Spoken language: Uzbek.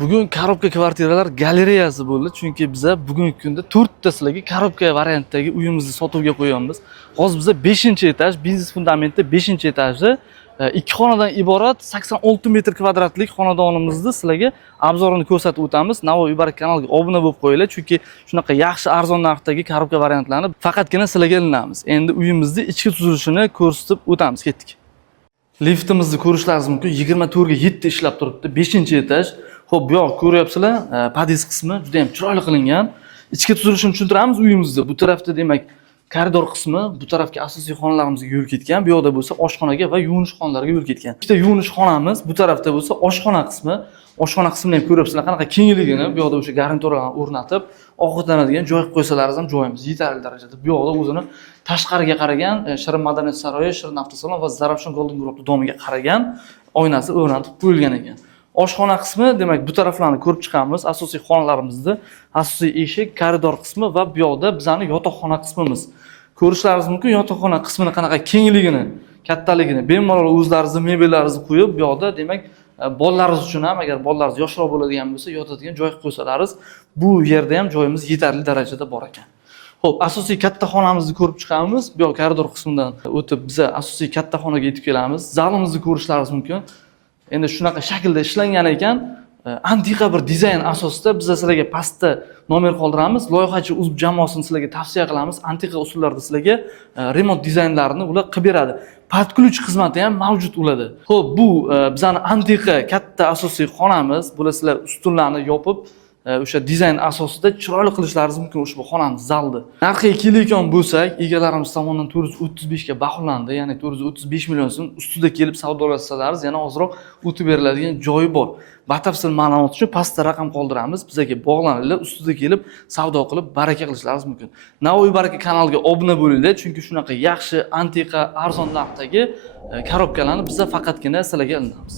Bugun korobka kvartiralar galereyasi bo'ldi, chunki biz bugungi kunda 4 ta sizlarga korobka variantdagi uyimizni sotuvga qo'yamiz. Hozir biz 5-etaj, biznes fundamentda 5-etajda ikki xonadan iborat 86 metr kvadratlik xonadonimizni sizlarga obzorini ko'rsatib o'tamiz. Navoiy Barak kanaliga obuna bo'lib qo'yinglar, chunki shunaqa yaxshi arzon narxdagi korobka variantlarini faqatgina sizlarga ilinamiz. Endi uyimizni ichki tuzilishini ko'rsatib o'tamiz. Ketdik. Liftimizni ko'rishlaringiz mumkin. 24 ga 7 ishlab turibdi. 5-etaj. Xo'p, bu yoq ko'ryapsizlar, podez qismi juda ham chiroyli qilingan. Ichki tuzilishini tushuntiramiz uyimizni. Bu tarafda demak koridor qismi, bu tarafga asosiy xonalarimizga yo'l ketgan. Bu yoqda bo'lsa oshxonaga va yuvinish xonalariga yo'l ketgan. Ikkita yuvinish xonamiz, bu tarafda bo'lsa oshxona qismi. Oshxona qismini ham ko'ryapsizlar, qanaqa kengligini. Bu yoqda o'sha garnituralarni o'rnatib, ovqatlanadigan joy qo'yib qo'ysalaringiz ham joyimiz yetarli darajada. Bu yoqda o'zini tashqariga qaragan Shirin madaniyat saroyi, Shirin avtosalon va Zarafshon Golden Group'ning domiga qaragan oynasi o'rnatib qo'yilgan ekan. Oshxona qismi, demak, bu taraflarni ko'rib chiqamiz. Asosiy xonalarimizni, asosiy eshik, koridor qismi va bu yoqda bizning yotoqxona qismimiz. Ko'rishlaringiz mumkin, yotoqxona qismini qanaqa kengligini, kattaligini, bemalol o'zlaringizni mebellaringizni qo'yib, bu yoqda demak, bolalaringiz uchun ham, agar bolalaringiz yoshroq bo'ladigan bo'lsa, yotadigan joy qilib qo'ysalaringiz, bu yerda ham joyimiz yetarli darajada bor ekan. Xo'p, asosiy katta xonamizni ko'rib chiqamiz. Bu yoq koridor qismidan o'tib biz asosiy katta xonaga yetib kelamiz. Zalimizni ko'rishlaringiz mumkin. Endi shunaqa shaklda ishlangan ekan, antiqa bir dizayn asosida biz sizlarga pastda nomer qoldiramiz. Loyihachi uzb jamoasini sizlarga tavsiya qilamiz. Antiqa usullarda sizlarga remont dizaynlarini ular qilib beradi. Podключ xizmati ham mavjud ularda. Xo'p, bu bizning antiqa katta asosiy xonamiz. Bular sizlar ustunlarni yopib, o'sha dizayn asosida chiroyli qilishlaringiz mumkin ushbu xonamiz zalni. Narxiga keladigan bo'lsak, egalarimiz tomonidan 435 ga baholandi, ya'ni 435 million so'm ustida kelib savdolashsalaringiz yana ozroq o'tib beriladigan joyi bor. Batafsil ma'lumot uchun pastda raqam qoldiramiz. Bizga bog'laninglar, ustida kelib savdo qilib baraka qilishlaringiz mumkin. Navoiy Baraka kanaliga obuna bo'linglar, chunki shunaqa yaxshi, antiqa, arzon narxdagi korobkalarni biz faqatgina sizlarga ilinamiz.